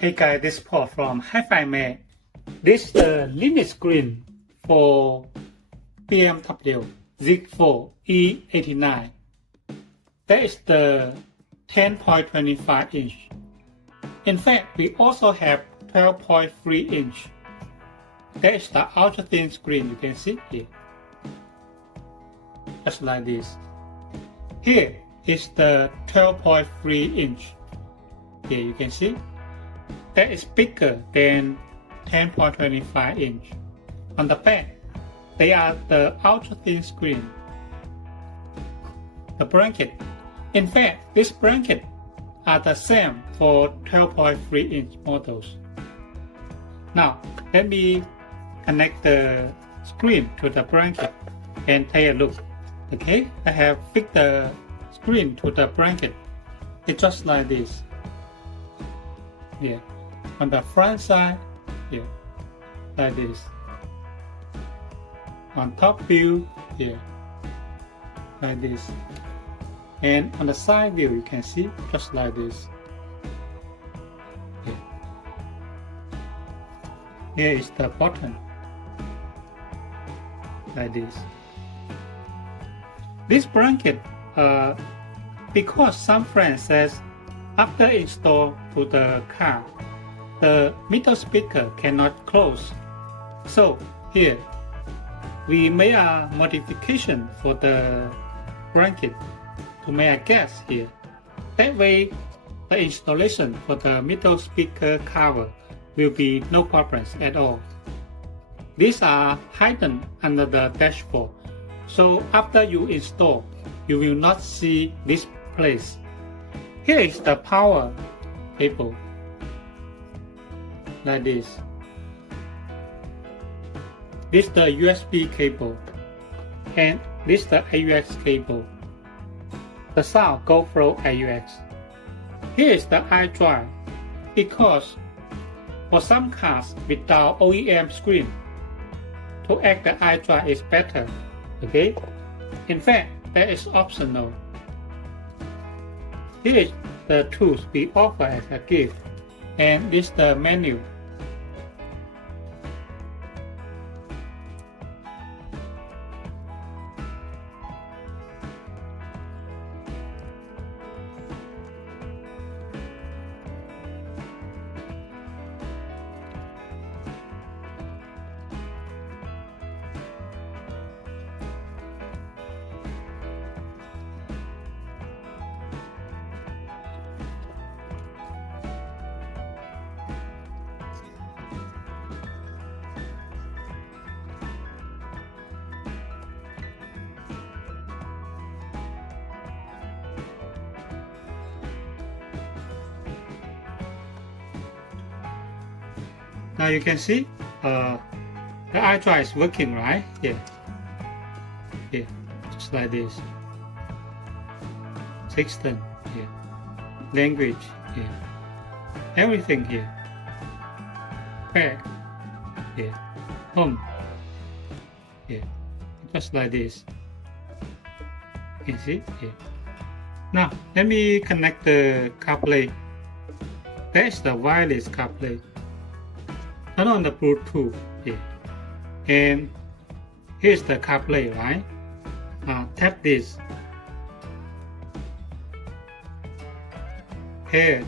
Hey guys, this is Paul from Hifimax. This is the limit screen for BMW Z4 E89. That is the 10.25 inch. In fact, we also have 12.3 inch. That is the ultra thin screen you can see here. Just like this. Here is the 12.3 inch. Here you can see. That is bigger than 10.25 inch. On the back, they are the ultra thin screen. The bracket. In fact, this bracket are the same for 12.3 inch models. Now, let me connect the screen to the bracket and take a look. Okay, I have fixed the screen to the bracket. It's just like this. Here. On the front side, here, like this. On top view, here, like this. And on the side view, you can see just like this. Here, here is the button, like this. This bracket, because some friends says after install to the car, the middle speaker cannot close. So here, we made a modification for the bracket to make a gas here. That way, the installation for the middle speaker cover will be no problems at all. These are hidden under the dashboard. So after you install, you will not see this place. Here is the power cable. Like this. This is the USB cable, and this is the AUX cable. The sound goes through AUX. Here is the iDrive, because for some cars without OEM screen, to add the iDrive is better. Okay. In fact, that is optional. Here is the tools we offer as a gift. And this is the menu. Now you can see the iDrive is working, right? Here. Here, just like this. System here. Language here. Everything here. Back here. Home here. Just like this. You can see here. Now let me connect the CarPlay. That's the wireless CarPlay. Turn on the Bluetooth here, and here's the CarPlay, right? Tap this. Here,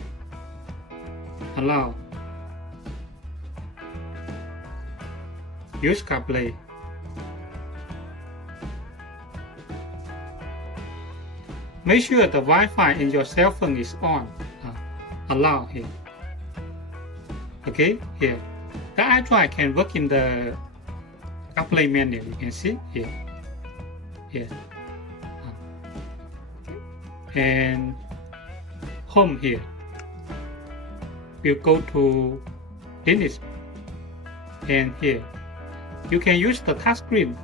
allow. Use CarPlay. Make sure the Wi-Fi in your cell phone is on. Allow here. Okay, here. The iDrive can work in the CarPlay menu. You can see here, here, and home here. You go to Finish, and here you can use the touchscreen.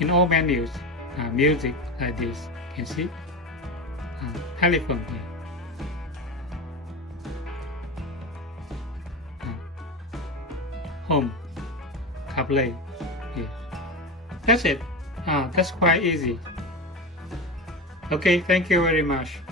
In all menus, music like this. You can see telephone here. Home, CarPlay here. That's it. That's quite easy. Okay, thank you very much.